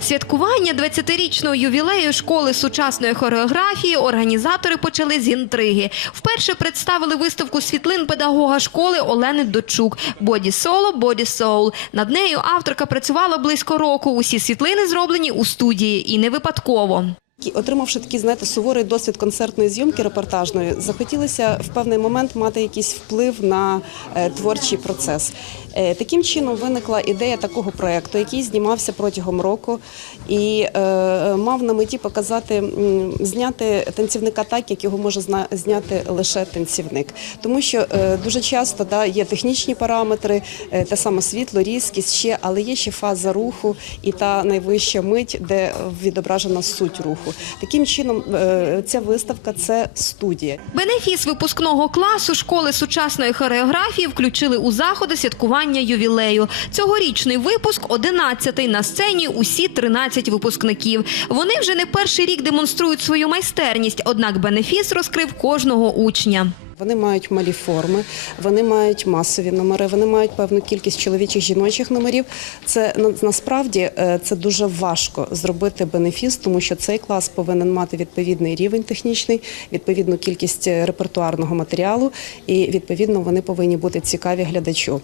Святкування 20-річного ювілею школи сучасної хореографії організатори почали з інтриги. Вперше представили виставку світлин педагога школи Олени Дочук «Боді соло, боді соул». Над нею авторка працювала близько року. Усі світлини зроблені у студії і не випадково. І, Отримавши такий, знаєте, суворий досвід концертної зйомки репортажної, захотілося в певний момент мати якийсь вплив на е, творчий процес. Е, таким чином виникла ідея такого проєкту, який знімався протягом року і е, мав на меті показати, зняти танцівника так, як його може зняти лише танцівник. Тому що е, дуже часто да, є технічні параметри, е, те саме світло, різкість ще, але є ще фаза руху і та найвища мить, де відображена суть руху. Таким чином, е, ця виставка це студія. Бенефіс випускного класу школи сучасної хореографії включили у заходи святкування ювілею. Цьогорічний випуск 11-й на сцені усі 13 випускників. Вони вже не перший рік демонструють свою майстерність, однак бенефіс розкрив кожного учня. Вони мають малі форми, вони мають масові номери, вони мають певну кількість чоловічих жіночих номерів. Це насправді е, це дуже важко зробити бенефіс, тому що цей клас повинен мати відповідний рівень технічний, відповідну кількість е, репертуарного матеріалу, і відповідно вони повинні бути цікаві глядачу.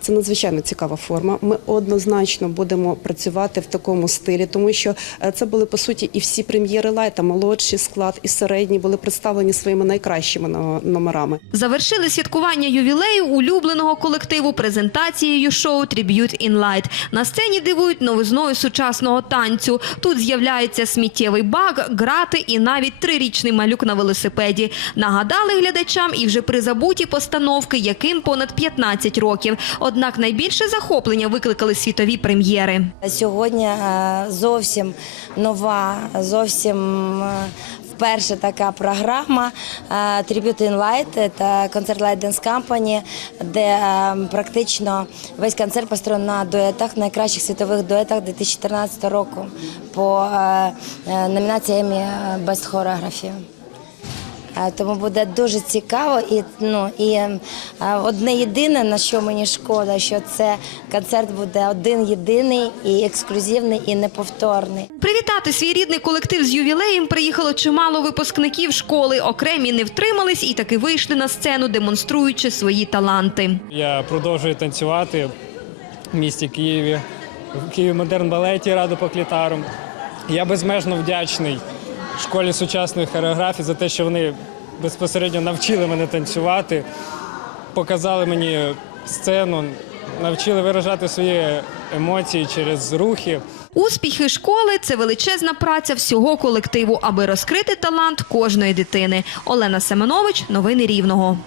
Це надзвичайно цікава форма. Ми однозначно будемо працювати в такому стилі, тому що е, це були по суті і всі прем'єри лайта, молодший склад, і середній були представлені своїми найкращими но- номерами. Завершили святкування ювілею улюбленого колективу презентацією шоу «Tribute in Light». На сцені дивують новизною сучасного танцю. Тут з'являється сміттєвий баг, грати і навіть трирічний малюк на велосипеді. Нагадали глядачам і вже призабуті постановки, яким понад 15 років. Однак найбільше захоплення викликали світові прем'єри. Сьогодні е, зовсім нова, зовсім е, вперше така програма Tribute in Light. Це концерт Light Dance Company, де е, практично весь концерт построєний на дуетах, найкращих світових дуетах 2014 року по номінаціям е, номінації Emmy Best Choreography. Е, Тому буде дуже цікаво і ну і е, одне єдине на що мені шкода, що це концерт буде один єдиний і ексклюзивний, і неповторний. Привітати свій рідний колектив з ювілеєм приїхало чимало випускників школи. Окремі не втримались і таки вийшли на сцену, демонструючи свої таланти. Я продовжую танцювати в місті Києві, в Києві модерн балеті Раду Поклітаром. Я безмежно вдячний школі сучасної хореографії за те, що вони безпосередньо навчили мене танцювати, показали мені сцену, навчили виражати свої емоції через рухи. Успіхи школи це величезна праця всього колективу, аби розкрити талант кожної дитини. Олена Семенович, новини Рівного.